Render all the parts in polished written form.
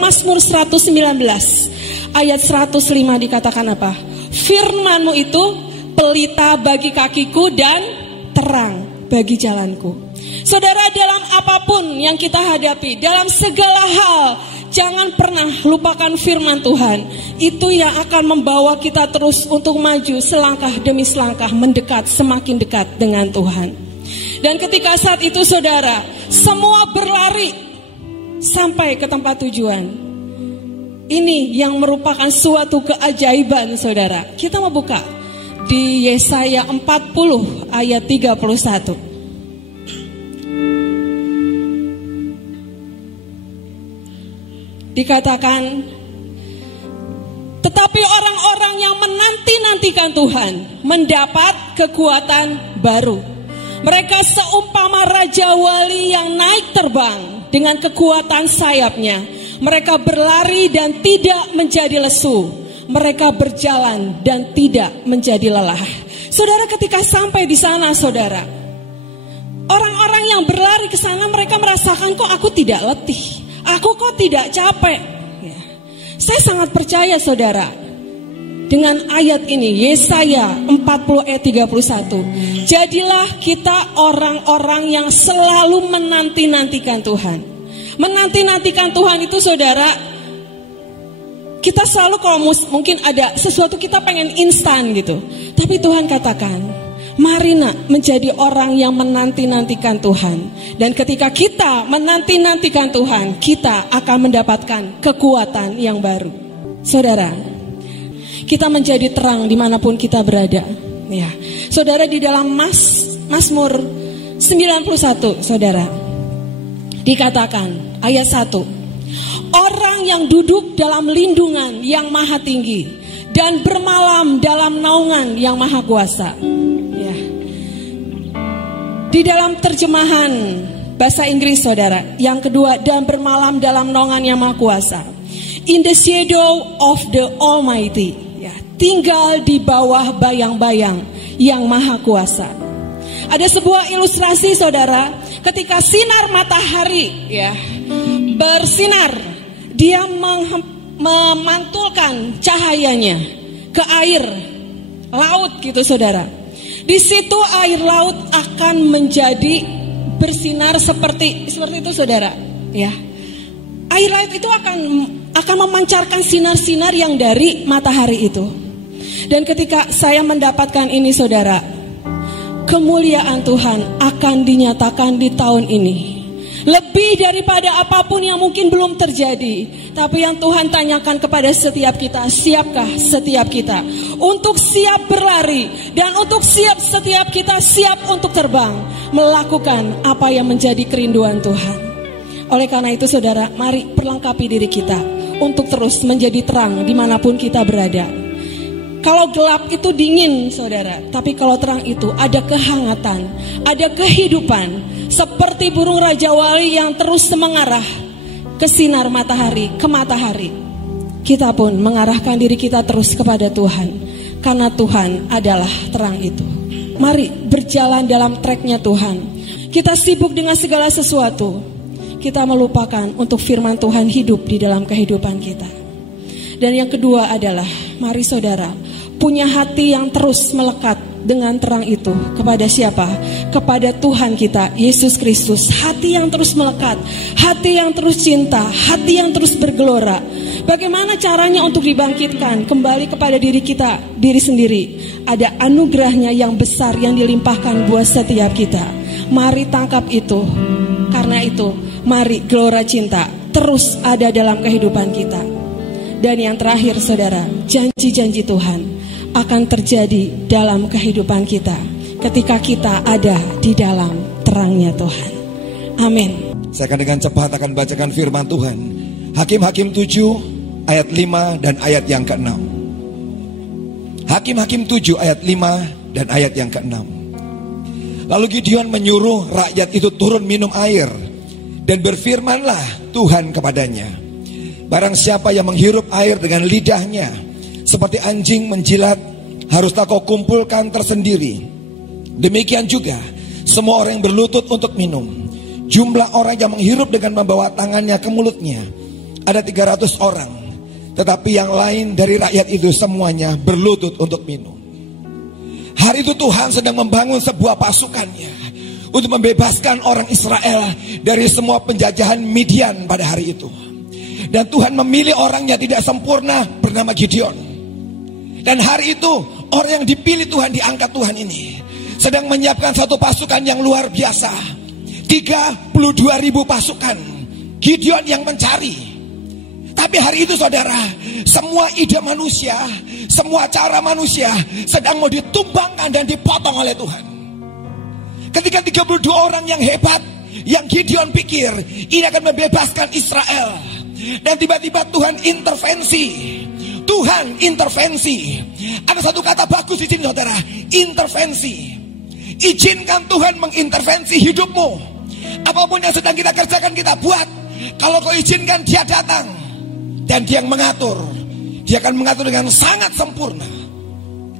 Mazmur 119 ayat 105 dikatakan apa? Firman-Mu itu pelita bagi kakiku dan terang bagi jalanku. Saudara, dalam apapun yang kita hadapi, dalam segala hal, jangan pernah lupakan firman Tuhan. Itu yang akan membawa kita terus untuk maju selangkah demi selangkah, mendekat, semakin dekat dengan Tuhan. Dan ketika saat itu saudara, semua berlari sampai ke tempat tujuan. Ini yang merupakan suatu keajaiban saudara. Kita mau buka di Yesaya 40 ayat 31. Dikatakan, tetapi orang-orang yang menanti-nantikan Tuhan mendapat kekuatan baru. Mereka seumpama raja wali yang naik terbang dengan kekuatan sayapnya. Mereka berlari dan tidak menjadi lesu. Mereka berjalan dan tidak menjadi lelah. Saudara, ketika sampai di sana saudara, orang-orang yang berlari ke sana mereka merasakan, kok aku tidak letih, aku kok tidak capek ya. Saya sangat percaya saudara dengan ayat ini, Yesaya 40 ayat 31. Jadilah kita orang-orang yang selalu menanti-nantikan Tuhan. Menanti-nantikan Tuhan itu saudara, kita selalu kalau mungkin ada sesuatu kita pengen instan gitu. Tapi Tuhan katakan, mari nak menjadi orang yang menanti-nantikan Tuhan. Dan ketika kita menanti-nantikan Tuhan, kita akan mendapatkan kekuatan yang baru. Saudara, kita menjadi terang dimanapun kita berada ya. Saudara, di dalam Mazmur 91 saudara, dikatakan ayat 1, orang yang duduk dalam lindungan yang maha tinggi dan bermalam dalam naungan yang maha kuasa ya. Di dalam terjemahan bahasa Inggris saudara, yang kedua, dan bermalam dalam naungan yang maha kuasa, in the shadow of the Almighty ya, tinggal di bawah bayang-bayang yang maha kuasa. Ada sebuah ilustrasi saudara, ketika sinar matahari ya bersinar, dia memantulkan cahayanya ke air laut gitu saudara. Di situ air laut akan menjadi bersinar seperti itu saudara ya. Air laut itu akan memancarkan sinar-sinar yang dari matahari itu. Dan ketika saya mendapatkan ini saudara, kemuliaan Tuhan akan dinyatakan di tahun ini. Lebih daripada apapun yang mungkin belum terjadi. Tapi yang Tuhan tanyakan kepada setiap kita, siapkah setiap kita untuk siap berlari, dan untuk setiap kita siap untuk terbang, melakukan apa yang menjadi kerinduan Tuhan. Oleh karena itu saudara, mari perlengkapi diri kita untuk terus menjadi terang dimanapun kita berada. Kalau gelap itu dingin saudara, tapi kalau terang itu ada kehangatan, ada kehidupan. Seperti burung Raja Wali yang terus mengarah ke sinar matahari, ke matahari. Kita pun mengarahkan diri kita terus kepada Tuhan, karena Tuhan adalah terang itu. Mari berjalan dalam tracknya Tuhan. Kita sibuk dengan segala sesuatu, kita melupakan untuk firman Tuhan hidup di dalam kehidupan kita. Dan yang kedua adalah, mari saudara punya hati yang terus melekat dengan terang itu. Kepada siapa? Kepada Tuhan kita, Yesus Kristus. Hati yang terus melekat, hati yang terus cinta, hati yang terus bergelora. Bagaimana caranya untuk dibangkitkan kembali kepada diri kita, diri sendiri? Ada anugerahnya yang besar yang dilimpahkan buat setiap kita. Mari tangkap itu. Karena itu, mari gelora cinta terus ada dalam kehidupan kita. Dan yang terakhir saudara, janji-janji Tuhan akan terjadi dalam kehidupan kita ketika kita ada di dalam terangnya Tuhan. Amin. Saya akan dengan cepat akan bacakan firman Tuhan. Hakim-Hakim 7 ayat 5 dan ayat yang ke-6. Hakim-Hakim 7 ayat 5 dan ayat yang ke-6. Lalu Gideon menyuruh rakyat itu turun minum air, dan berfirmanlah Tuhan kepadanya, barang siapa yang menghirup air dengan lidahnya seperti anjing menjilat, haruslah kau kumpulkan tersendiri. Demikian juga semua orang yang berlutut untuk minum. Jumlah orang yang menghirup dengan membawa tangannya ke mulutnya ada 300 orang. Tetapi yang lain dari rakyat itu semuanya berlutut untuk minum. Hari itu Tuhan sedang membangun sebuah pasukannya untuk membebaskan orang Israel dari semua penjajahan Midian pada hari itu. Dan Tuhan memilih orang yang tidak sempurna bernama Gideon. Dan hari itu orang yang dipilih Tuhan, diangkat Tuhan ini sedang menyiapkan satu pasukan yang luar biasa. 32.000 pasukan. Gideon yang mencari. Tapi hari itu saudara, semua ide manusia, semua cara manusia sedang mau ditumbangkan dan dipotong oleh Tuhan. Ketika 32 orang yang hebat, yang Gideon pikir ini akan membebaskan Israel, dan tiba-tiba Tuhan intervensi. Tuhan intervensi. Ada satu kata bagus di sini saudara, intervensi. Izinkan Tuhan mengintervensi hidupmu. Apapun yang sedang kita kerjakan, kita buat. Kalau kau izinkan, Dia datang dan Dia yang mengatur. Dia akan mengatur dengan sangat sempurna.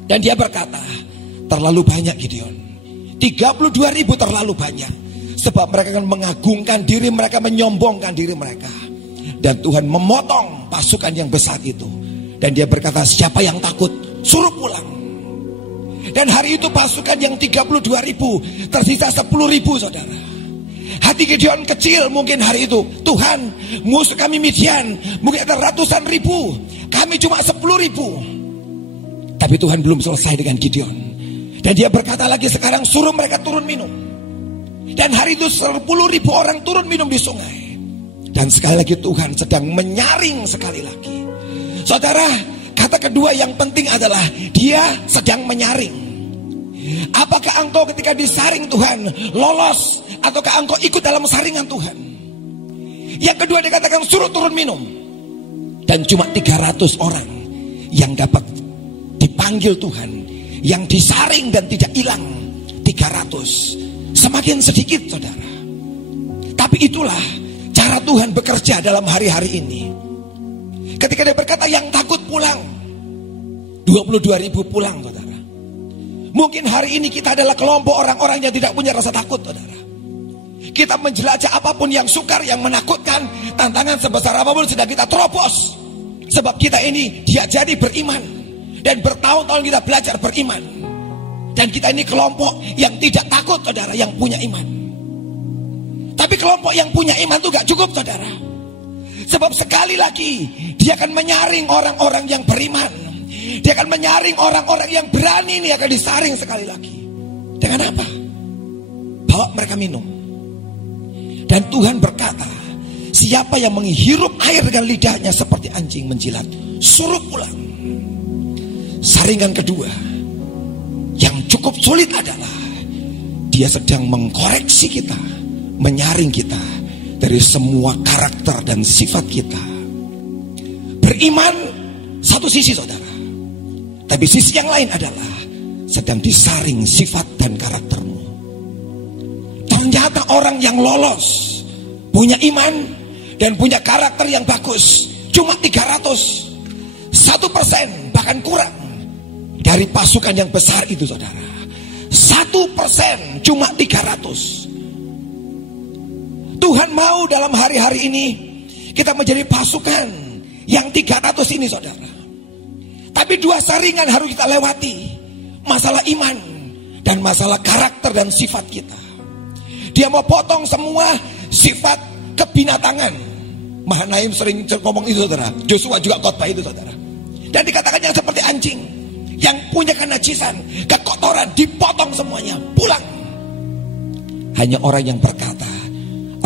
Dan Dia berkata, terlalu banyak Gideon, 32.000 terlalu banyak. Sebab mereka akan mengagungkan diri mereka, menyombongkan diri mereka. Dan Tuhan memotong pasukan yang besar itu. Dan Dia berkata, siapa yang takut, suruh pulang. Dan hari itu pasukan yang 32.000 tersisa 10.000 saudara. Hati Gideon kecil mungkin hari itu. Tuhan, musuh kami Midian mungkin ada ratusan ribu, kami cuma 10.000. Tapi Tuhan belum selesai dengan Gideon. Dan Dia berkata lagi, sekarang suruh mereka turun minum. Dan hari itu 10.000 orang turun minum di sungai. Dan sekali lagi Tuhan sedang menyaring sekali lagi. Saudara, kata kedua yang penting adalah Dia sedang menyaring. Apakah engkau ketika disaring Tuhan lolos, ataukah engkau ikut dalam saringan Tuhan? Yang kedua dikatakan suruh turun minum. Dan cuma 300 orang yang dapat dipanggil Tuhan, yang disaring dan tidak hilang 300. Semakin sedikit saudara. Tapi itulah cara Tuhan bekerja dalam hari-hari ini. Ketika Dia berkata yang takut pulang, 22.000 pulang saudara. Mungkin hari ini kita adalah kelompok orang-orang yang tidak punya rasa takut saudara. Kita menjelajah apapun yang sukar, yang menakutkan, tantangan sebesar apapun sedang kita terobos. Sebab kita ini diajari beriman. Dan bertahun-tahun kita belajar beriman. Dan kita ini kelompok yang tidak takut saudara, yang punya iman. Tapi kelompok yang punya iman itu gak cukup saudara. Sebab sekali lagi Dia akan menyaring orang-orang yang beriman. Dia akan menyaring orang-orang yang berani, ini akan disaring sekali lagi. Dengan apa? Bawa mereka minum. Dan Tuhan berkata, siapa yang menghirup air dengan lidahnya seperti anjing menjilat, suruh pulang. Saringan kedua yang cukup sulit adalah Dia sedang mengkoreksi kita, menyaring kita dari semua karakter dan sifat kita. Beriman satu sisi saudara, tapi sisi yang lain adalah sedang disaring sifat dan karaktermu. Ternyata orang yang lolos, punya iman dan punya karakter yang bagus, cuma 300. 1% bahkan kurang dari pasukan yang besar itu saudara. 1% cuma 300. Tuhan mau dalam hari-hari ini kita menjadi pasukan yang 300 ini saudara. Tapi dua saringan harus kita lewati. Masalah iman dan masalah karakter dan sifat kita. Dia mau potong semua sifat kebinatangan. Mahanaim sering ngomong itu saudara. Joshua juga khotbah itu saudara. Dan dikatakan yang seperti anjing, yang punya kenajisan, kekotoran, dipotong semuanya, pulang. Hanya orang yang berkata,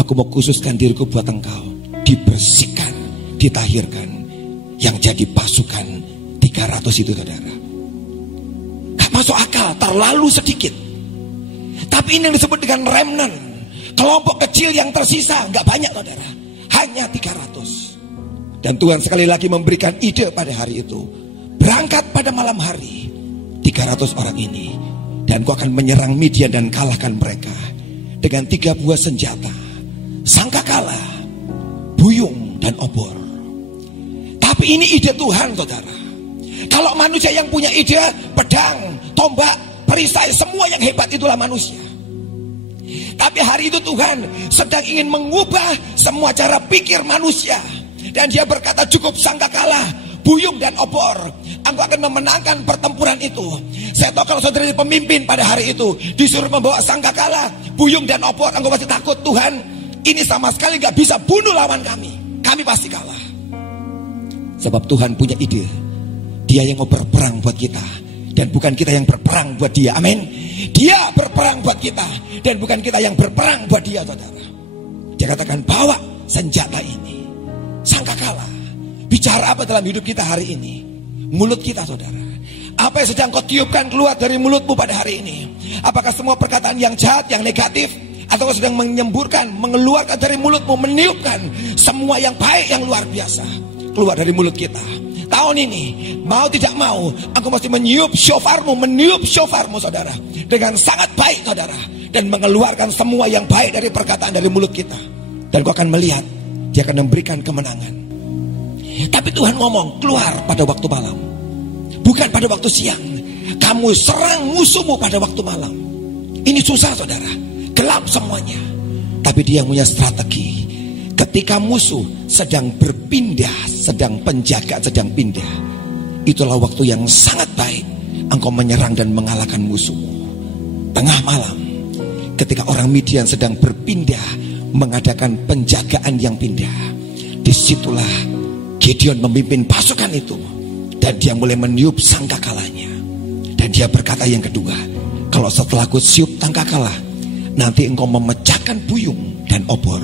aku mau khususkan diriku buat engkau, dibersihkan, ditahirkan, yang jadi pasukan 300 itu saudara. Gak masuk akal, terlalu sedikit. Tapi ini yang disebut dengan remnant, kelompok kecil yang tersisa, gak banyak saudara, hanya 300. Dan Tuhan sekali lagi memberikan ide pada hari itu, berangkat pada malam hari 300 orang ini, dan kau akan menyerang Midian dan kalahkan mereka dengan 3 buah senjata, sangkakala, buyung, dan obor. Tapi ini ide Tuhan saudara. Kalau manusia yang punya ide, pedang, tombak, perisai, semua yang hebat itulah manusia. Tapi hari itu Tuhan sedang ingin mengubah semua cara pikir manusia, Dan dia berkata, cukup sangkakala, buyung dan obor, engkau akan memenangkan pertempuran itu. Saya tahu kalau saudara jadi pemimpin pada hari itu, disuruh membawa sangkakala, buyung dan obor, engkau pasti takut, Tuhan, ini sama sekali gak bisa bunuh lawan kami. Kami pasti kalah. Sebab Tuhan punya ide. Dia yang mau berperang buat kita, dan bukan kita yang berperang buat dia. Amin. Dia berperang buat kita, dan bukan kita yang berperang buat dia, saudara. Dia katakan, bawa senjata ini, sangkakala. Bicara apa dalam hidup kita hari ini? Mulut kita, saudara. Apa yang sedang kau tiupkan keluar dari mulutmu pada hari ini? Apakah semua perkataan yang jahat, yang negatif, atau kau sedang menyemburkan, mengeluarkan dari mulutmu, meniupkan semua yang baik, yang luar biasa keluar dari mulut kita? Tahun ini, mau tidak mau, aku mesti meniup syofarmu, saudara, dengan sangat baik, saudara, dan mengeluarkan semua yang baik dari perkataan dari mulut kita. Dan kau akan melihat, dia akan memberikan kemenangan. Tapi Tuhan ngomong, keluar pada waktu malam, bukan pada waktu siang. Kamu serang musuhmu pada waktu malam. Ini susah, saudara, gelap semuanya. Tapi dia punya strategi. Ketika musuh sedang berpindah, sedang penjaga sedang pindah, itulah waktu yang sangat baik engkau menyerang dan mengalahkan musuhmu. Tengah malam, ketika orang Midian sedang berpindah, mengadakan penjagaan yang pindah, disitulah Gideon memimpin pasukan itu. Dan dia mulai meniup sangkakalanya. Dan dia berkata yang kedua, kalau setelah ku siup sangkakala, nanti engkau memecahkan buyung dan obor.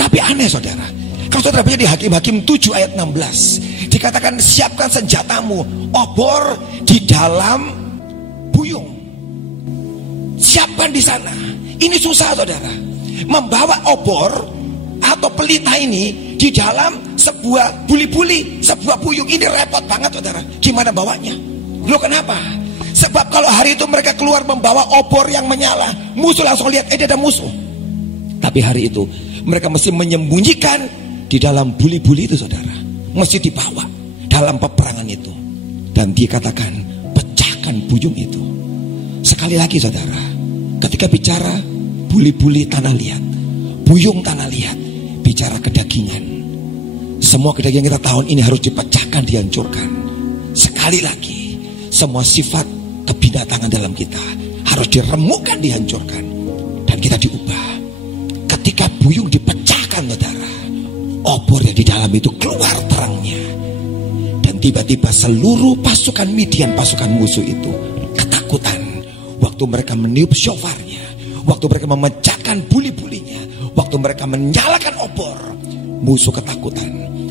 Tapi aneh, saudara, kalau saudara baca di Hakim-Hakim 7 ayat 16, dikatakan siapkan senjatamu, obor di dalam buyung. Siapkan di sana. Ini susah, saudara. Membawa obor atau pelita ini di dalam sebuah buli-buli, sebuah buyung, ini repot banget, saudara. Gimana bawanya? Loh, kenapa? Sebab kalau hari itu mereka keluar membawa obor yang menyala, musuh langsung lihat, ada musuh. Tapi hari itu mereka mesti menyembunyikan di dalam buli-buli itu, saudara. Mesti dibawa dalam peperangan itu. Dan dia katakan, pecahkan buyung itu. Sekali lagi, saudara, ketika bicara buli-buli tanah liat, buyung tanah liat, bicara kedagingan. Semua kedagingan kita tahun ini harus dipecahkan, dihancurkan. Sekali lagi, semua sifat kebinatangan dalam kita harus diremukkan, dihancurkan. Dan kita diubah. Ketika buyung dipecahkan, saudara, obor yang di dalam itu keluar terangnya. Dan tiba-tiba seluruh pasukan Midian, pasukan musuh itu ketakutan. Waktu mereka meniup syofarnya, waktu mereka memecahkan buli-bulinya, waktu mereka menyalakan obor, musuh ketakutan.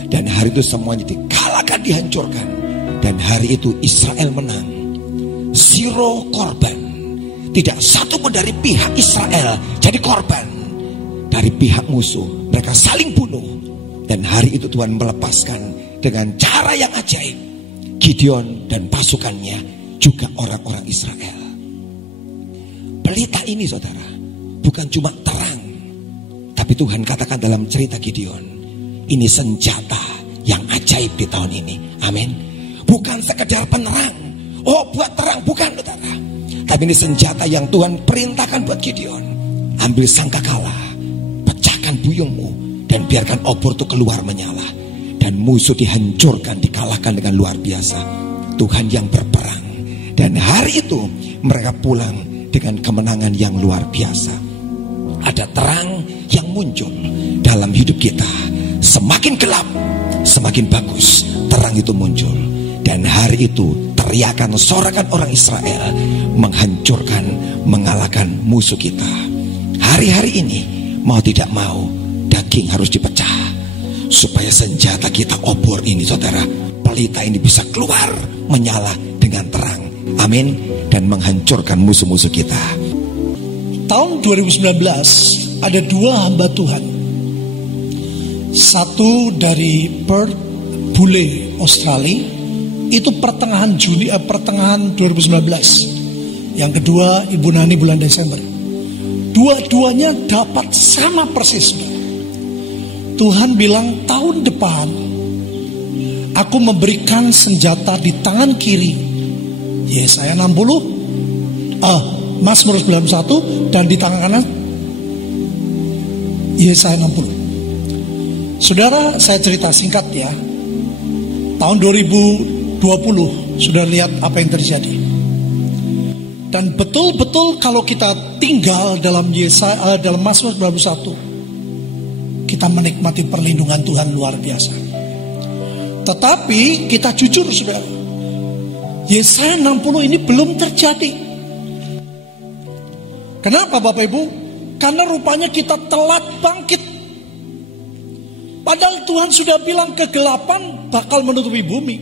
Dan hari itu semuanya dikalahkan, dihancurkan. Dan hari itu Israel menang. Zero korban. Tidak satu pun dari pihak Israel jadi korban. Dari pihak musuh, mereka saling bunuh. Dan hari itu Tuhan melepaskan dengan cara yang ajaib Gideon dan pasukannya, juga orang-orang Israel. Pelita ini, saudara, bukan cuma terang, tapi Tuhan katakan dalam cerita Gideon, ini senjata yang ajaib di tahun ini. Amin. Bukan sekedar penerang, oh buat terang, bukan, saudara. Tapi ini senjata yang Tuhan perintahkan buat Gideon. Ambil sangkakala, buyungmu, dan biarkan obor itu keluar menyala, dan musuh dihancurkan, dikalahkan dengan luar biasa. Tuhan yang berperang. Dan hari itu mereka pulang dengan kemenangan yang luar biasa. Ada terang yang muncul dalam hidup kita. Semakin gelap, semakin bagus terang itu muncul. Dan hari itu teriakan, sorakan orang Israel menghancurkan, mengalahkan musuh kita. Hari-hari ini, mau tidak mau, daging harus dipecah supaya senjata kita, obor ini, saudara, pelita ini bisa keluar menyala dengan terang. Amin. Dan menghancurkan musuh-musuh kita. Tahun 2019 ada dua hamba Tuhan. Satu dari Perth, Bule, Australia, itu pertengahan 2019. Yang kedua Ibu Nani bulan Desember. Dua-duanya dapat sama persis. Tuhan bilang tahun depan aku memberikan senjata di tangan kiri Yesaya 60, Mazmur 91, dan di tangan kanan Yesaya 60. Saudara, saya cerita singkat ya. Tahun 2020 sudah lihat apa yang terjadi. Dan betul-betul kalau kita tinggal dalam dalam Mazmur 91, kita menikmati perlindungan Tuhan luar biasa. Tetapi kita jujur saudara, Yesaya 60 ini belum terjadi. Kenapa Bapak Ibu? Karena rupanya kita telat bangkit. Padahal Tuhan sudah bilang kegelapan bakal menutupi bumi,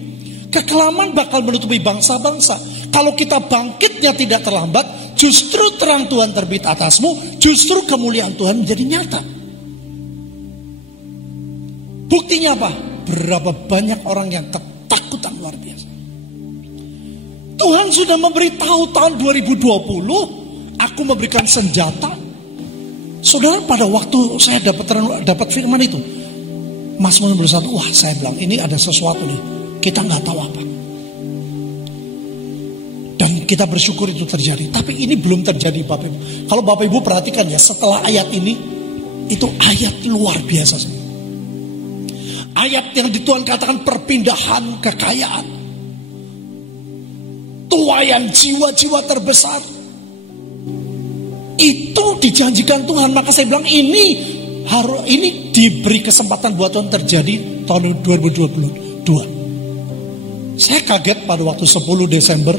kekelaman bakal menutupi bangsa-bangsa. Kalau kita bangkitnya tidak terlambat, justru terang Tuhan terbit atasmu, justru kemuliaan Tuhan menjadi nyata. Buktinya apa? Berapa banyak orang yang ketakutan luar biasa. Tuhan sudah memberitahu tahun 2020, aku memberikan senjata. Saudara, pada waktu saya dapat firman itu, Mazmur 91, wah saya bilang ini ada sesuatu nih, kita nggak tahu apa. Dan kita bersyukur itu terjadi. Tapi ini belum terjadi Bapak Ibu. Kalau Bapak Ibu perhatikan ya, setelah ayat ini, itu ayat luar biasa. Ayat yang Tuhan katakan perpindahan kekayaan, tuaian jiwa-jiwa terbesar, itu dijanjikan Tuhan. Maka saya bilang ini diberi kesempatan buat Tuhan terjadi tahun 2022. Saya kaget pada waktu 10 Desember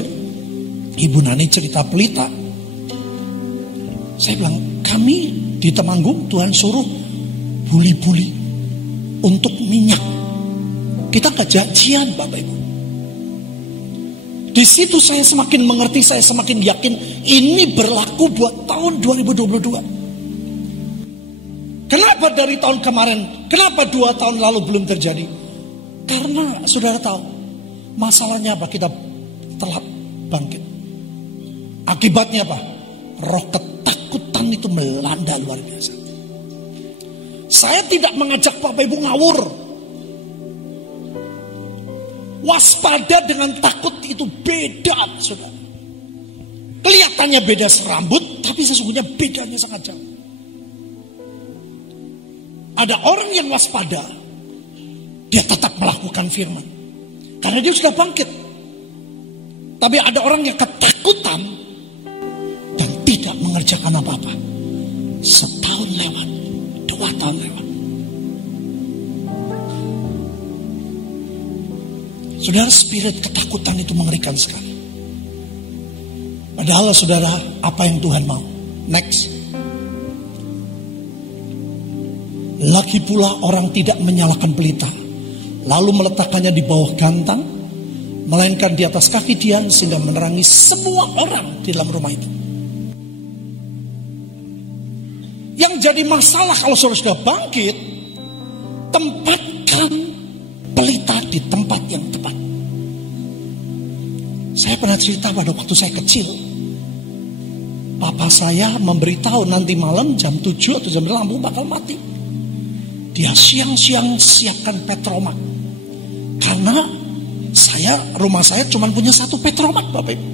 Ibu Nani cerita pelita. Saya bilang, kami di Temanggung Tuhan suruh buli-buli untuk minyak. Kita gak janjian Bapak Ibu. Di situ saya semakin mengerti, saya semakin yakin ini berlaku buat tahun 2022. Kenapa dari tahun kemarin, kenapa 2 tahun lalu belum terjadi? Karena saudara tahu, masalahnya apa? Kita telat bangkit. Akibatnya apa? Roh ketakutan itu melanda luar biasa. Saya tidak mengajak Bapak Ibu ngawur. Waspada dengan takut itu beda, saudara. Kelihatannya beda serambut, tapi sesungguhnya bedanya sangat jauh. Ada orang yang waspada, dia tetap melakukan firman, karena dia sudah bangkit. Tapi ada orang yang ketakutan dan tidak mengerjakan apa-apa. Setahun lewat, 2 tahun lewat. Saudara, spirit ketakutan itu mengerikan sekali. Padahal saudara, apa yang Tuhan mau? Next. Lagi pula orang tidak menyalakan pelita, lalu meletakkannya di bawah gantang, melainkan di atas kaki Dian, sehingga menerangi semua orang di dalam rumah itu. Yang jadi masalah kalau saudara sudah bangkit, tempatkan pelita di tempat yang tepat. Saya pernah cerita pada waktu saya kecil, papa saya memberitahu nanti malam jam 7 atau jam 8 lampu bakal mati. Dia siang-siang siapkan petromak. Karena rumah saya cuma punya 1 petromak Bapak Ibu.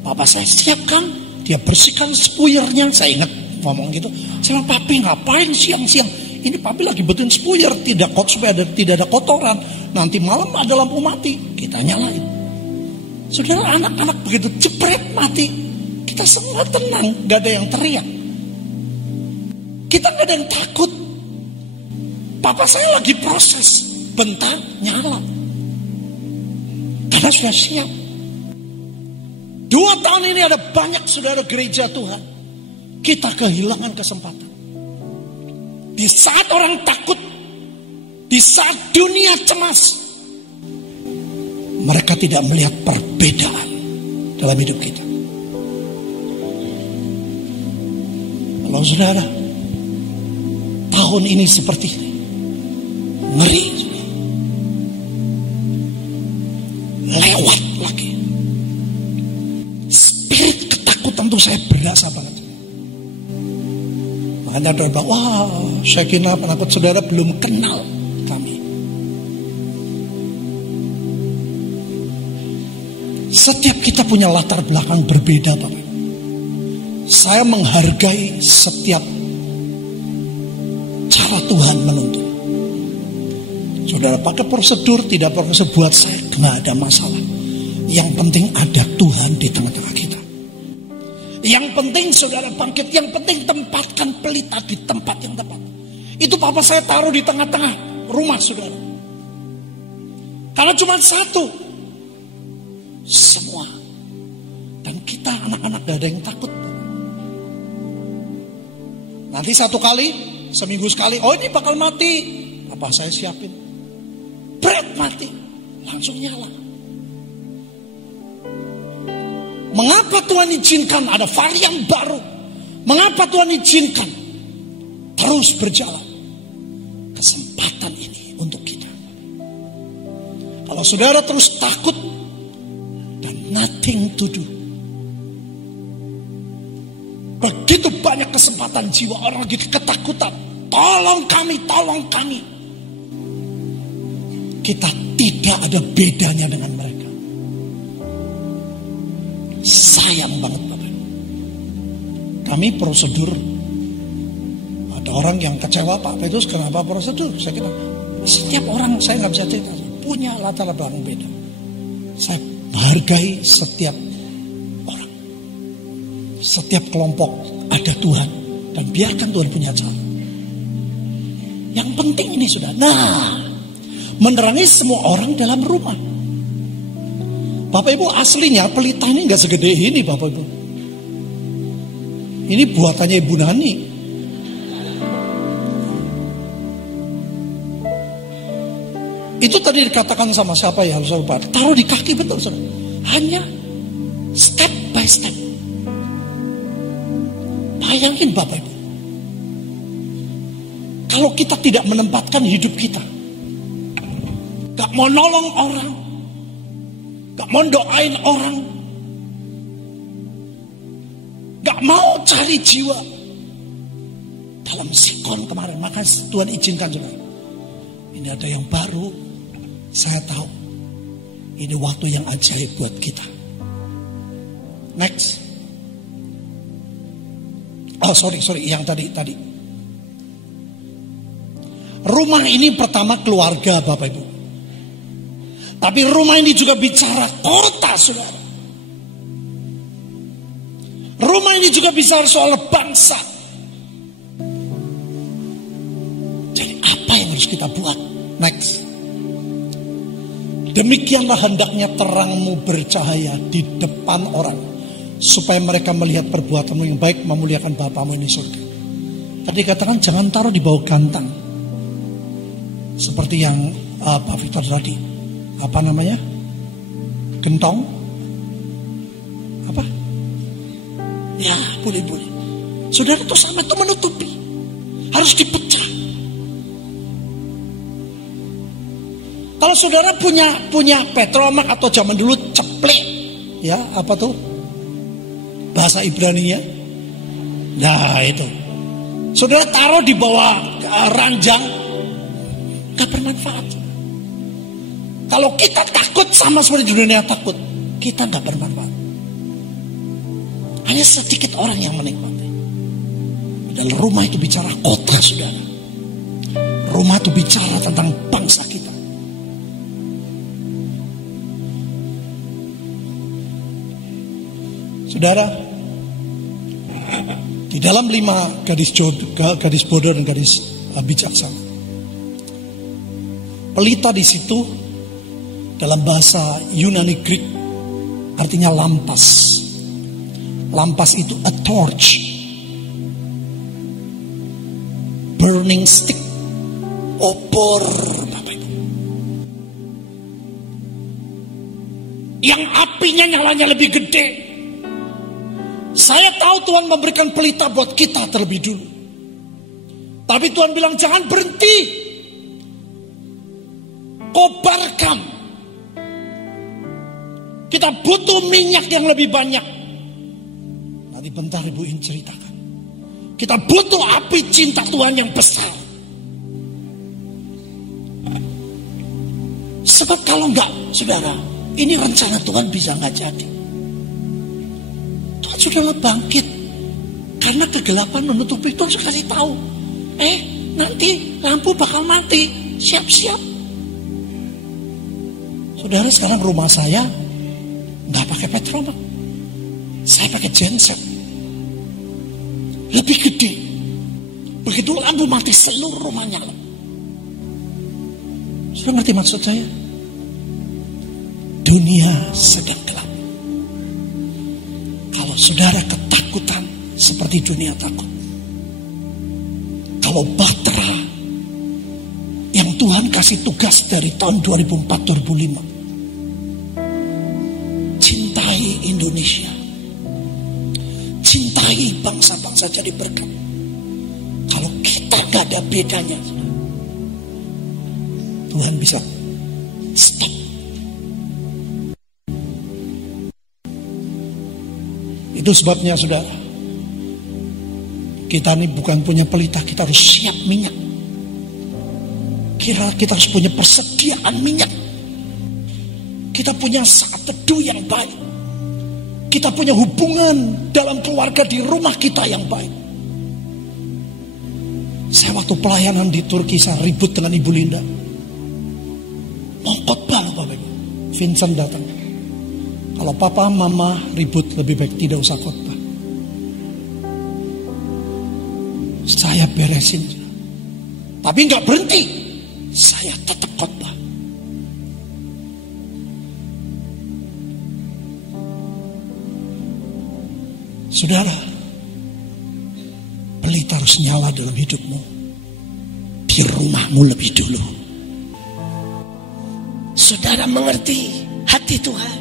Papa saya siapkan, dia bersihkan spuyernya. Saya ingat ngomong gitu. Saya bilang, papi ngapain siang-siang? Ini papi lagi betulin spuyer, supaya tidak ada kotoran. Nanti malam ada lampu mati, kita nyalain. Saudara, anak-anak begitu jepret mati, kita semua tenang, gak ada yang teriak. Kita gak ada yang takut. Papa saya lagi proses, bentar nyala. Karena sudah siap. 2 tahun ini ada banyak saudara gereja Tuhan, kita kehilangan kesempatan. Di saat orang takut, di saat dunia cemas, mereka tidak melihat perbedaan dalam hidup kita. Kalau saudara, tahun ini seperti ini, ngeri, lewat lagi. Spirit ketakutan tuh saya berasa banget. Makanya ada orang bilang, wah, saya kira penakut saudara belum kenal kami. Setiap kita punya latar belakang berbeda, Bapak. Saya menghargai setiap cara Tuhan menuntun. Saudara pakai prosedur, tidak prosedur, buat saya nggak ada masalah. Yang penting ada Tuhan di tengah-tengah kita. Yang penting saudara bangkit, yang penting tempatkan pelita di tempat yang tepat. Itu papa saya taruh di tengah-tengah rumah saudara. Karena cuma satu. Semua. Dan kita anak-anak gak ada yang takut. Nanti satu kali, seminggu sekali, oh ini bakal mati. Apa saya siapin? Berat mati. Langsung nyala. Mengapa Tuhan izinkan ada varian baru? Mengapa Tuhan izinkan terus berjalan? Kesempatan ini untuk kita. Kalau saudara terus takut dan nothing to do. Begitu banyak kesempatan jiwa orang lagi ketakutan. Tolong kami, tolong kami. Kita tidak ada bedanya dengan mereka. Sayang banget Bapak. Kami prosedur. Ada orang yang kecewa, Pak Petrus kenapa prosedur? Saya kira setiap orang, saya nggak bisa cerita, punya latar belakang beda. Saya menghargai setiap orang. Setiap kelompok ada Tuhan. Dan biarkan Tuhan punya cara. Yang penting ini sudah. Nah, menerangi semua orang dalam rumah. Bapak Ibu, aslinya pelita ini gak segede ini Bapak Ibu. Ini buatannya Ibu Nani. Itu tadi dikatakan sama siapa ya? Harus lupa. Taruh di kaki betul saudara. Hanya step by step. Bayangin Bapak Ibu. Kalau kita tidak menempatkan hidup kita. Gak mau nolong orang. Gak mau doain orang. Gak mau cari jiwa. Dalam sikon kemarin. Maka Tuhan izinkan juga. Ini ada yang baru. Saya tahu. Ini waktu yang ajaib buat kita. Next. Oh sorry. Yang tadi. Rumah ini pertama keluarga Bapak Ibu. Tapi rumah ini juga bicara kota saudara. Rumah ini juga bicara soal bangsa. Jadi apa yang harus kita buat? Next. Demikianlah hendaknya terangmu bercahaya di depan orang. Supaya mereka melihat perbuatanmu yang baik, memuliakan Bapamu ini surga. Tadi katakan jangan taruh di bawah gantang. Seperti yang Pak Victor tadi. Apa namanya? Gentong? Apa? Ya, boleh. Saudara itu sama itu menutupi. Harus dipecah. Kalau saudara punya petromak atau zaman dulu ceplek, ya apa tuh? Bahasa Ibraninya. Nah itu. Saudara taruh di bawah ranjang, gak bermanfaat. Kalau kita takut sama seperti dunia takut, kita gak bermanfaat. Hanya sedikit orang yang menikmati. Dan rumah itu bicara kota saudara. Rumah itu bicara tentang bangsa kita. Saudara, di dalam 5 gadis bodoh dan gadis bijaksana. Pelita di situ dalam bahasa Yunani Greek artinya lampas. Lampas itu a torch, burning stick, obor Bapak Ibu. Yang apinya nyalanya lebih gede. Saya tahu Tuhan memberikan pelita buat kita terlebih dulu. Tapi Tuhan bilang jangan berhenti. Kobarkan. Kita butuh minyak yang lebih banyak. Nanti bentar Ibu ingin ceritakan. Kita butuh api cinta Tuhan yang besar. Sebab kalau enggak, saudara, ini rencana Tuhan bisa enggak jadi. Tuhan sudah bangkit. Karena kegelapan menutupi, Tuhan sudah kasih tahu. Nanti lampu bakal mati. Siap-siap. Saudara, sekarang rumah saya nggak pakai Petromax, saya pakai genset, lebih gede. Begitu lampu mati seluruh rumah nyala. Sudah ngerti maksud saya? Dunia sedang gelap. Kalau saudara ketakutan seperti dunia takut, kalau bahtera yang Tuhan kasih tugas dari tahun 2004-2005, cintai Indonesia, cintai bangsa-bangsa jadi berkat. Kalau kita gak ada bedanya, Tuhan bisa stop. Itu sebabnya saudara, kita ini bukan punya pelita, kita harus siap minyak. Kita harus punya persediaan minyak. Kita punya saat teduh yang baik. Kita punya hubungan dalam keluarga di rumah kita yang baik. Saya waktu pelayanan di Turki, saya ribut dengan Ibu Linda. Mau khotbah Bapak Ibu. Vincent datang. Kalau papa mama ribut, lebih baik tidak usah khotbah. Saya beresin. Tapi nggak berhenti. Saya tetap khotbah. Saudara, pelita harus nyala dalam hidupmu. Di rumahmu lebih dulu. Saudara mengerti hati Tuhan.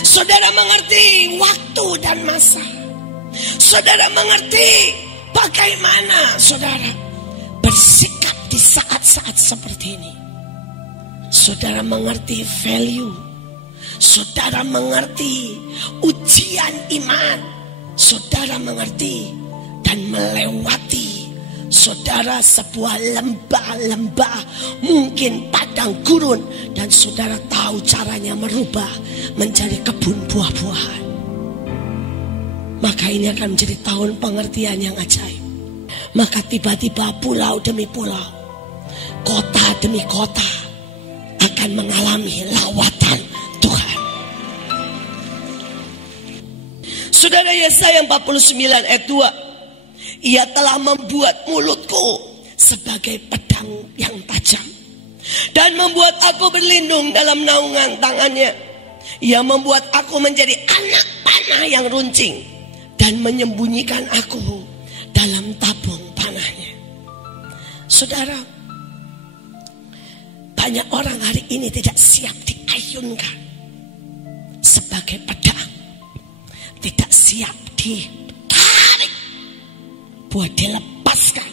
Saudara mengerti waktu dan masa. Saudara mengerti bagaimana saudara bersikap di saat-saat seperti ini. Saudara mengerti value. Saudara mengerti ujian iman. Saudara mengerti dan melewati saudara sebuah lembah-lembah, mungkin padang gurun, dan saudara tahu caranya merubah menjadi kebun buah-buahan. Maka ini akan menjadi tahun pengertian yang ajaib. Maka tiba-tiba pulau demi pulau, kota demi kota akan mengalami lawatan Tuhan. Saudara, Yesaya 49 ayat 2, Ia telah membuat mulutku sebagai pedang yang tajam dan membuat aku berlindung dalam naungan tangannya. Ia membuat aku menjadi anak panah yang runcing dan menyembunyikan aku dalam tabung panahnya. Saudara, banyak orang hari ini tidak siap diayunkan sebagai pedang, tidak siap ditarik buat dilepaskan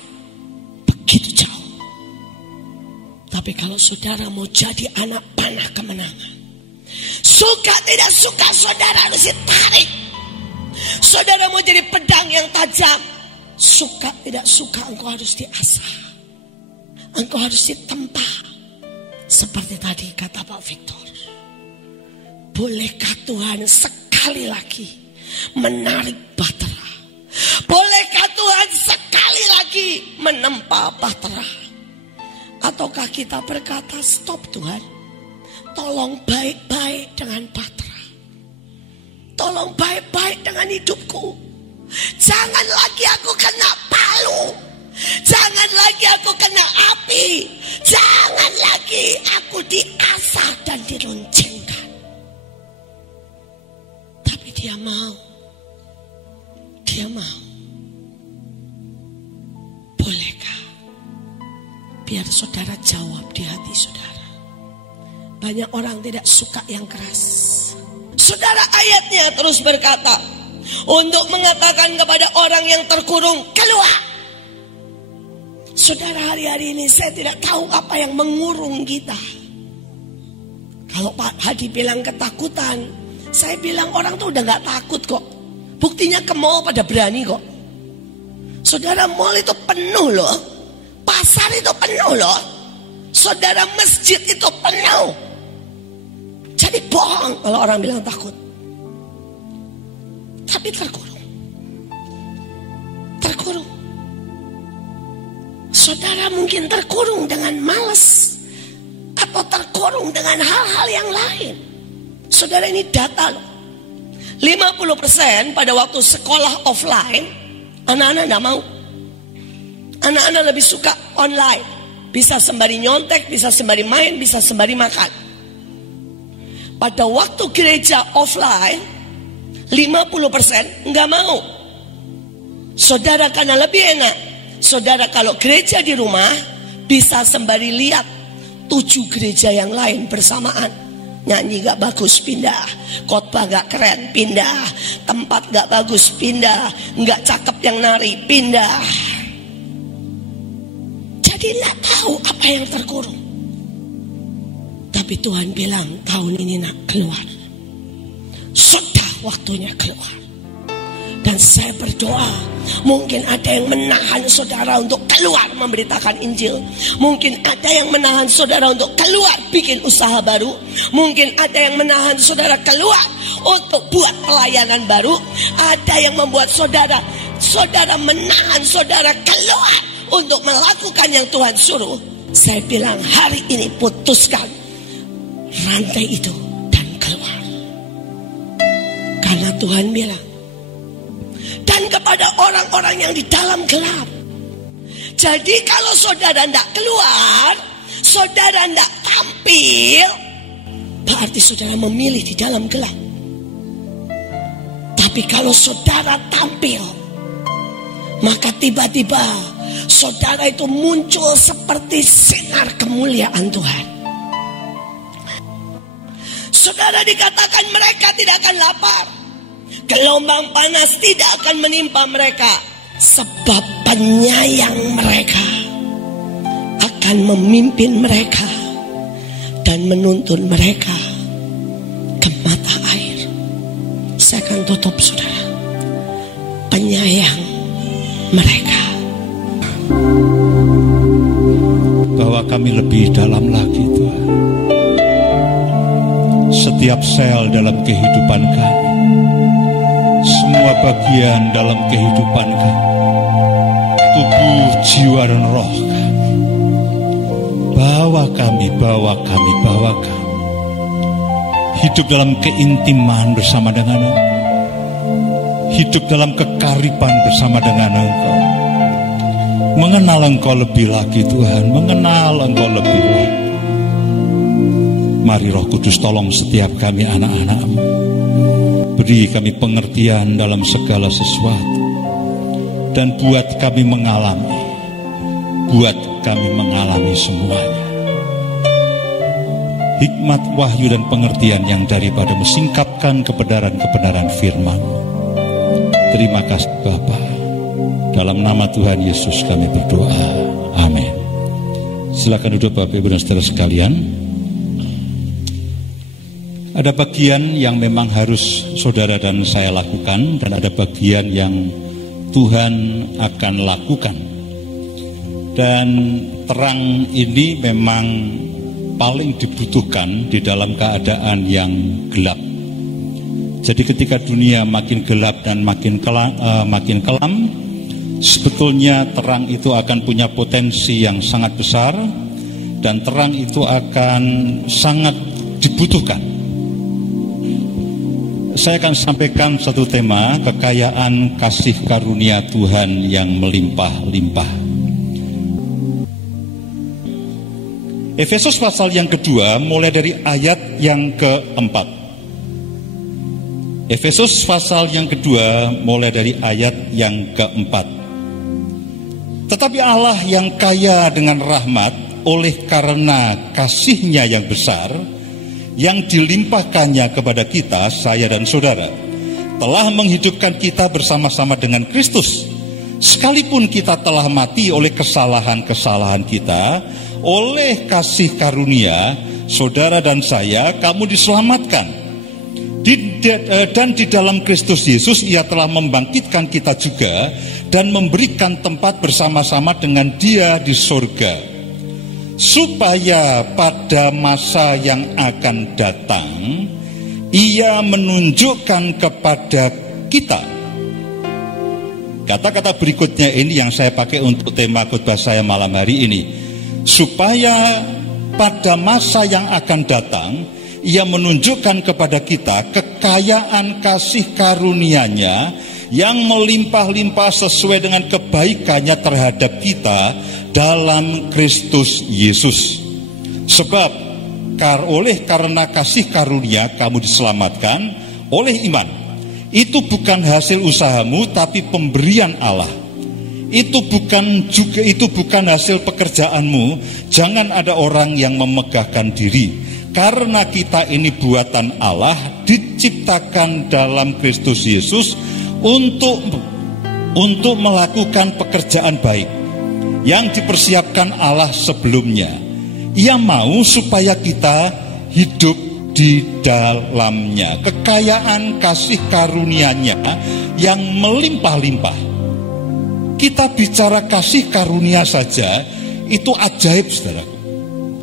begitu jauh. Tapi kalau saudara mau jadi anak panah kemenangan, suka tidak suka saudara harus ditarik. Saudara mau jadi pedang yang tajam, suka tidak suka engkau harus diasah, engkau harus ditempa. Seperti tadi kata Pak Victor, bolehkah Tuhan sekali lagi menarik bahtera? Bolehkah Tuhan sekali lagi menempa bahtera? Ataukah kita berkata, stop Tuhan, tolong baik-baik dengan bahtera, tolong baik-baik dengan hidupku. Jangan lagi aku kena palu, jangan lagi aku kena api, jangan lagi aku diasah dan diruncingkan. Tapi dia mau. Bolehkah? Biar saudara jawab di hati saudara. Banyak orang tidak suka yang keras. Saudara, ayatnya terus berkata, untuk mengatakan kepada orang yang terkurung, keluar. Saudara, hari-hari ini saya tidak tahu apa yang mengurung kita. Kalau Pak Hadi bilang ketakutan, saya bilang orang tuh udah gak takut kok. Buktinya ke mall pada berani kok. Saudara, mall itu penuh loh. Pasar itu penuh loh. Saudara, masjid itu penuh. Jadi bohong kalau orang bilang takut. Tapi terkurung. Terkurung. Saudara mungkin terkurung dengan malas. Tapi atau terkurung dengan hal-hal yang lain. Saudara, ini data loh. 50% pada waktu sekolah offline, anak-anak tidak mau. Anak-anak lebih suka online. Bisa sembari nyontek, bisa sembari main, bisa sembari makan. Pada waktu gereja offline, 50% nggak mau. Saudara, karena lebih enak. Saudara, kalau gereja di rumah, bisa sembari lihat 7 gereja yang lain bersamaan. Nyanyi gak bagus, pindah. Khotbah gak keren, pindah. Tempat gak bagus, pindah. Gak cakep yang nari, pindah. Jadi gak tahu apa yang terkurung. Tapi Tuhan bilang, tahun ini nak keluar. Sudah waktunya keluar. Dan saya berdoa, mungkin ada yang menahan saudara untuk keluar memberitakan Injil. Mungkin ada yang menahan saudara untuk keluar bikin usaha baru. Mungkin ada yang menahan saudara keluar untuk buat pelayanan baru. Ada yang membuat saudara menahan saudara keluar untuk melakukan yang Tuhan suruh. Saya bilang, hari ini putuskan rantai itu dan keluar. Karena Tuhan bilang, dan kepada orang-orang yang di dalam gelap. Jadi kalau saudara tidak keluar, saudara tidak tampil, berarti saudara memilih di dalam gelap. Tapi kalau saudara tampil, maka tiba-tiba saudara itu muncul seperti sinar kemuliaan Tuhan. Saudara, dikatakan mereka tidak akan lapar. Gelombang panas tidak akan menimpa mereka, sebab penyayang mereka akan memimpin mereka dan menuntun mereka ke mata air. Saya akan tutup, saudara. Penyayang mereka. Bahwa kami lebih dalam lagi, Tuhan. Setiap sel dalam kehidupan kami, semua bagian dalam kehidupan kami, tubuh, jiwa, dan roh kami. Bawa kami. Hidup dalam keintiman bersama dengan Engkau. Hidup dalam kekaripan bersama dengan Engkau. Mengenal Engkau lebih lagi, Tuhan. Mengenal Engkau lebih lagi. Mari Roh Kudus tolong setiap kami anak-anak-Mu. Beri kami pengertian dalam segala sesuatu. Dan buat kami mengalami semuanya. Hikmat, wahyu, dan pengertian yang daripada mesingkapkan kebenaran-kebenaran firman. Terima kasih Bapa. Dalam nama Tuhan Yesus kami berdoa. Amin. Silakan duduk Bapak Ibu dan Saudara sekalian. Ada bagian yang memang harus saudara dan saya lakukan, dan ada bagian yang Tuhan akan lakukan. Dan terang ini memang paling dibutuhkan di dalam keadaan yang gelap. Jadi ketika dunia makin gelap dan makin kelam, sebetulnya terang itu akan punya potensi yang sangat besar, dan terang itu akan sangat dibutuhkan. Saya akan sampaikan satu tema, kekayaan kasih karunia Tuhan yang melimpah-limpah. Efesus pasal yang kedua mulai dari ayat yang keempat. Efesus pasal yang kedua mulai dari ayat yang keempat. Tetapi Allah yang kaya dengan rahmat oleh karena kasih-Nya yang besar, yang dilimpahkannya kepada kita, saya dan saudara, telah menghidupkan kita bersama-sama dengan Kristus. Sekalipun kita telah mati oleh kesalahan-kesalahan kita, oleh kasih karunia, saudara dan saya, kamu diselamatkan. Dan di dalam Kristus Yesus, Ia telah membangkitkan kita juga dan memberikan tempat bersama-sama dengan Dia di surga. Supaya pada masa yang akan datang, Ia menunjukkan kepada kita. Kata-kata berikutnya ini yang saya pakai untuk tema khotbah saya malam hari ini. Supaya pada masa yang akan datang, Ia menunjukkan kepada kita kekayaan kasih karunia-Nya yang melimpah-limpah sesuai dengan kebaikannya terhadap kita dalam Kristus Yesus. Sebab karena kasih karunia kamu diselamatkan oleh iman. Itu bukan hasil usahamu, tapi pemberian Allah. Itu bukan hasil pekerjaanmu. Jangan ada orang yang memegahkan diri. Karena kita ini buatan Allah, diciptakan dalam Kristus Yesus untuk melakukan pekerjaan baik yang dipersiapkan Allah sebelumnya. Ia mau supaya kita hidup di dalamnya. Kekayaan kasih karunia-Nya yang melimpah-limpah. Kita bicara kasih karunia saja, itu ajaib, saudara.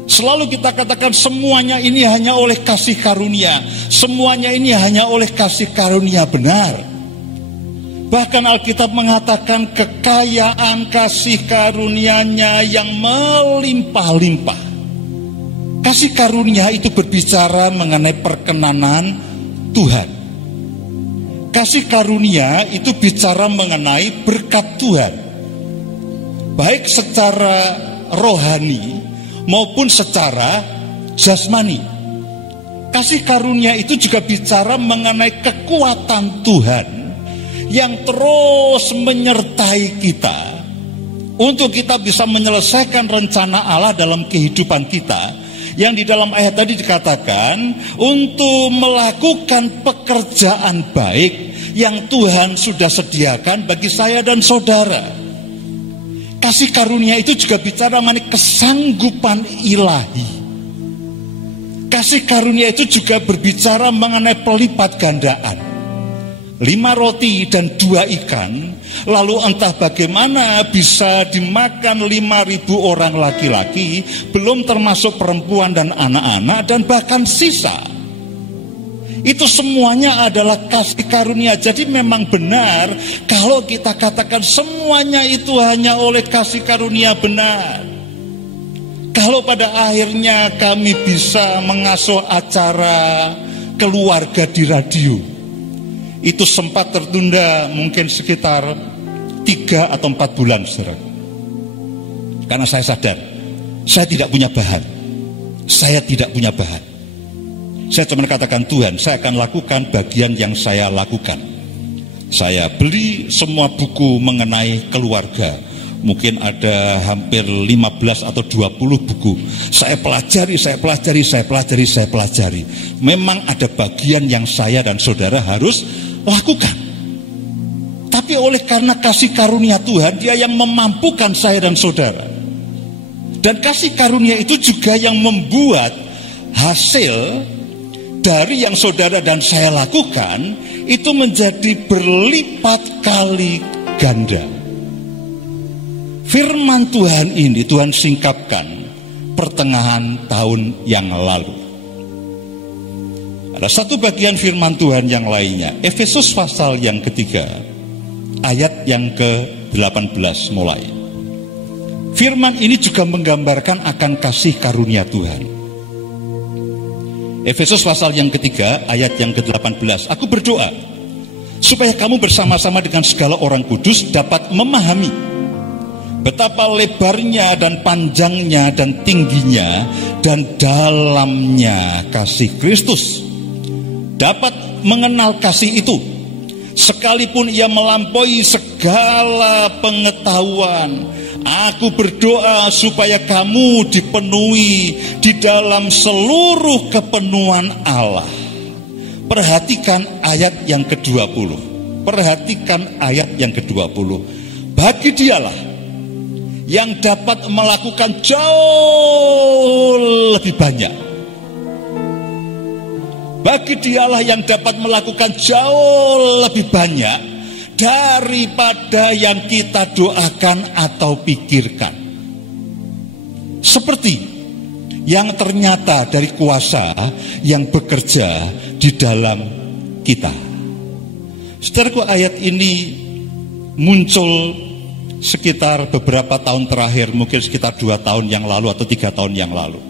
Selalu kita katakan semuanya ini hanya oleh kasih karunia. Semuanya ini hanya oleh kasih karunia, benar. Bahkan Alkitab mengatakan kekayaan kasih karunia-Nya yang melimpah-limpah. Kasih karunia itu berbicara mengenai perkenanan Tuhan. Kasih karunia itu bicara mengenai berkat Tuhan. Baik secara rohani maupun secara jasmani. Kasih karunia itu juga bicara mengenai kekuatan Tuhan yang terus menyertai kita untuk kita bisa menyelesaikan rencana Allah dalam kehidupan kita. Yang di dalam ayat tadi dikatakan untuk melakukan pekerjaan baik yang Tuhan sudah sediakan bagi saya dan saudara. Kasih karunia itu juga bicara mengenai kesanggupan ilahi. Kasih karunia itu juga berbicara mengenai pelipat gandaan. 5 roti dan 2 ikan, lalu entah bagaimana bisa dimakan 5.000 orang laki-laki, belum termasuk perempuan dan anak-anak, dan bahkan sisa. Itu semuanya adalah kasih karunia. Jadi memang benar kalau kita katakan semuanya itu hanya oleh kasih karunia, benar. Kalau pada akhirnya kami bisa mengasuh acara keluarga di radio, itu sempat tertunda mungkin sekitar 3 atau 4 bulan, saudara. Karena saya sadar, saya tidak punya bahan. Saya tidak punya bahan. Saya cuma katakan, Tuhan, saya akan lakukan bagian yang saya lakukan. Saya beli semua buku mengenai keluarga. Mungkin ada hampir 15 atau 20 buku. Saya pelajari. Memang ada bagian yang saya dan saudara harus lakukan. Tapi oleh karena kasih karunia Tuhan, Dia yang memampukan saya dan saudara. Dan kasih karunia itu juga yang membuat hasil dari yang saudara dan saya lakukan itu menjadi berlipat kali ganda. Firman Tuhan ini Tuhan singkapkan pertengahan tahun yang lalu. Ada satu bagian firman Tuhan yang lainnya, Efesus pasal yang ketiga, ayat yang ke-18 mulai. Firman ini juga menggambarkan akan kasih karunia Tuhan. Efesus pasal yang ketiga, ayat yang ke-18. Aku berdoa supaya kamu bersama-sama dengan segala orang kudus dapat memahami betapa lebarnya dan panjangnya dan tingginya dan dalamnya kasih Kristus. Dapat mengenal kasih itu, sekalipun ia melampaui segala pengetahuan. Aku berdoa supaya kamu dipenuhi di dalam seluruh kepenuhan Allah. Perhatikan ayat yang ke-20. Perhatikan ayat yang ke-20. Bagi Dialah yang dapat melakukan jauh lebih banyak. Bagi Dialah yang dapat melakukan jauh lebih banyak daripada yang kita doakan atau pikirkan. Seperti yang ternyata dari kuasa yang bekerja di dalam kita. Saudaraku, ayat ini muncul sekitar beberapa tahun terakhir, mungkin sekitar 2 tahun yang lalu atau 3 tahun yang lalu.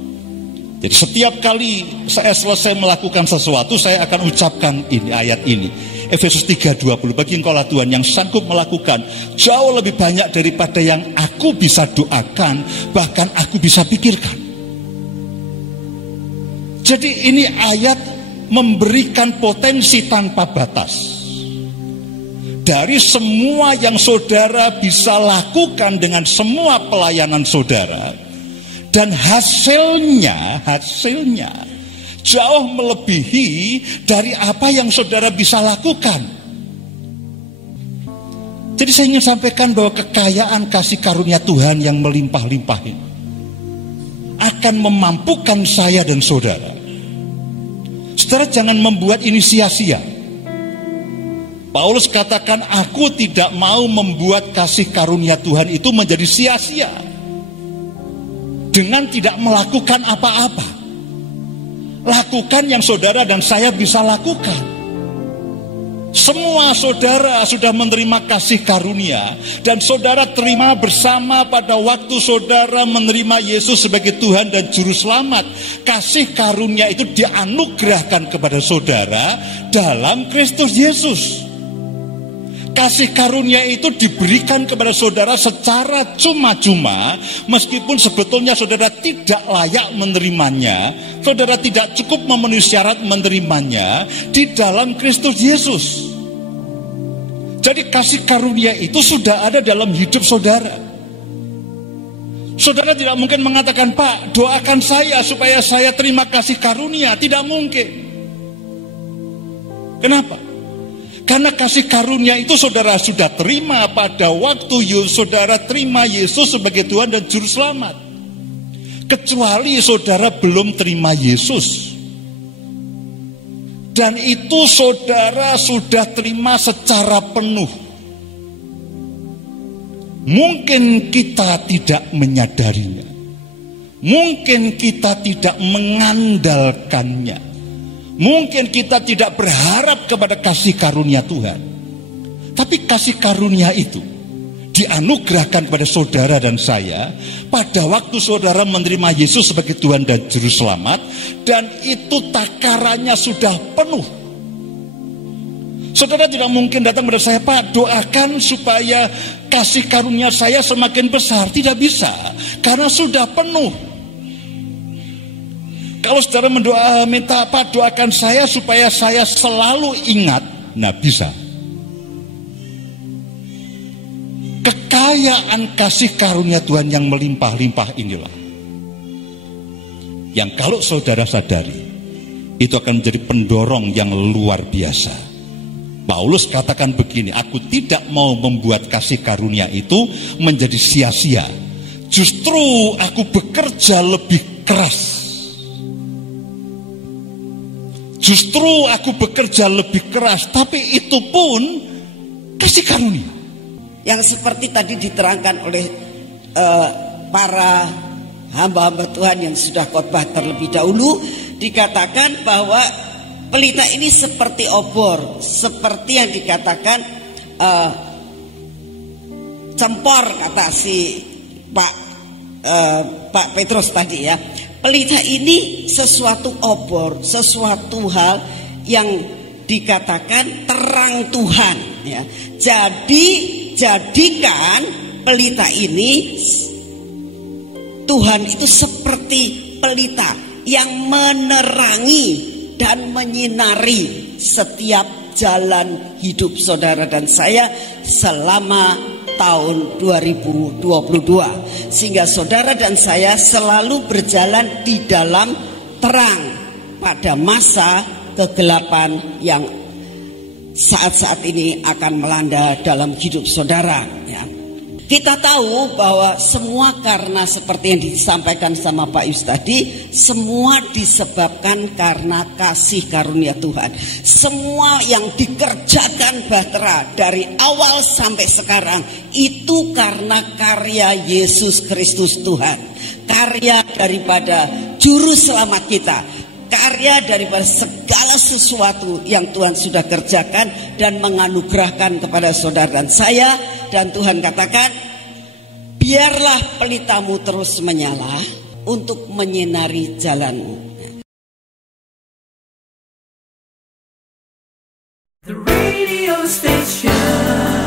Jadi setiap kali saya selesai melakukan sesuatu, saya akan ucapkan ini, ayat ini. Efesus 3:20, bagi engkaulah Tuhan yang sanggup melakukan jauh lebih banyak daripada yang aku bisa doakan, bahkan aku bisa pikirkan. Jadi ini ayat memberikan potensi tanpa batas. Dari semua yang saudara bisa lakukan dengan semua pelayanan saudara, dan hasilnya jauh melebihi dari apa yang saudara bisa lakukan. Jadi saya ingin sampaikan bahwa kekayaan kasih karunia Tuhan yang melimpah-limpah ini akan memampukan saya dan saudara. Saudara jangan membuat ini sia-sia. Paulus katakan, aku tidak mau membuat kasih karunia Tuhan itu menjadi sia-sia dengan tidak melakukan apa-apa. Lakukan yang saudara dan saya bisa lakukan. Semua saudara sudah menerima kasih karunia, dan saudara terima bersama pada waktu saudara menerima Yesus sebagai Tuhan dan Juru Selamat. Kasih karunia itu dianugerahkan kepada saudara dalam Kristus Yesus. Kasih karunia itu diberikan kepada saudara secara cuma-cuma, meskipun sebetulnya saudara tidak layak menerimanya, saudara tidak cukup memenuhi syarat menerimanya di dalam Kristus Yesus. Jadi kasih karunia itu sudah ada dalam hidup saudara. Saudara tidak mungkin mengatakan, Pak, doakan saya supaya saya terima kasih karunia. Tidak mungkin. Kenapa? Karena kasih karunia itu saudara sudah terima pada waktu saudara terima Yesus sebagai Tuhan dan Juru Selamat. Kecuali saudara belum terima Yesus. Dan itu saudara sudah terima secara penuh. Mungkin kita tidak menyadarinya. Mungkin kita tidak mengandalkannya. Mungkin kita tidak berharap kepada kasih karunia Tuhan. Tapi kasih karunia itu dianugerahkan kepada saudara dan saya pada waktu saudara menerima Yesus sebagai Tuhan dan Juru Selamat, dan itu takarannya sudah penuh. Saudara tidak mungkin datang kepada saya, Pak, doakan supaya kasih karunia saya semakin besar. Tidak bisa, karena sudah penuh. Kalau saudara minta, Pak, doakan saya supaya saya selalu ingat. Nah, bisa. Kekayaan kasih karunia Tuhan yang melimpah-limpah inilah yang kalau saudara sadari, itu akan menjadi pendorong yang luar biasa. Paulus katakan begini, aku tidak mau membuat kasih karunia itu menjadi sia-sia. Justru aku bekerja lebih keras. Justru aku bekerja lebih keras, tapi itu pun kasih karunia. Yang seperti tadi diterangkan oleh para hamba-hamba Tuhan yang sudah khotbah terlebih dahulu, dikatakan bahwa pelita ini seperti obor, seperti yang dikatakan cempor, kata si Pak Petrus tadi ya. Pelita ini sesuatu obor, sesuatu hal yang dikatakan terang Tuhan ya. Jadi jadikan pelita ini, Tuhan itu seperti pelita yang menerangi dan menyinari setiap jalan hidup saudara dan saya selama tahun 2022, sehingga saudara dan saya selalu berjalan di dalam terang pada masa kegelapan yang saat-saat ini akan melanda dalam hidup saudara ya. Kita tahu bahwa semua karena seperti yang disampaikan sama Pak Yus tadi, semua disebabkan karena kasih karunia Tuhan. Semua yang dikerjakan Bahtera dari awal sampai sekarang itu karena karya Yesus Kristus Tuhan. Karya daripada Juru Selamat kita. Karya daripada segala sesuatu yang Tuhan sudah kerjakan dan menganugerahkan kepada saudara dan saya. Dan Tuhan katakan, biarlah pelitamu terus menyala, untuk menyinari jalanmu. The radio station.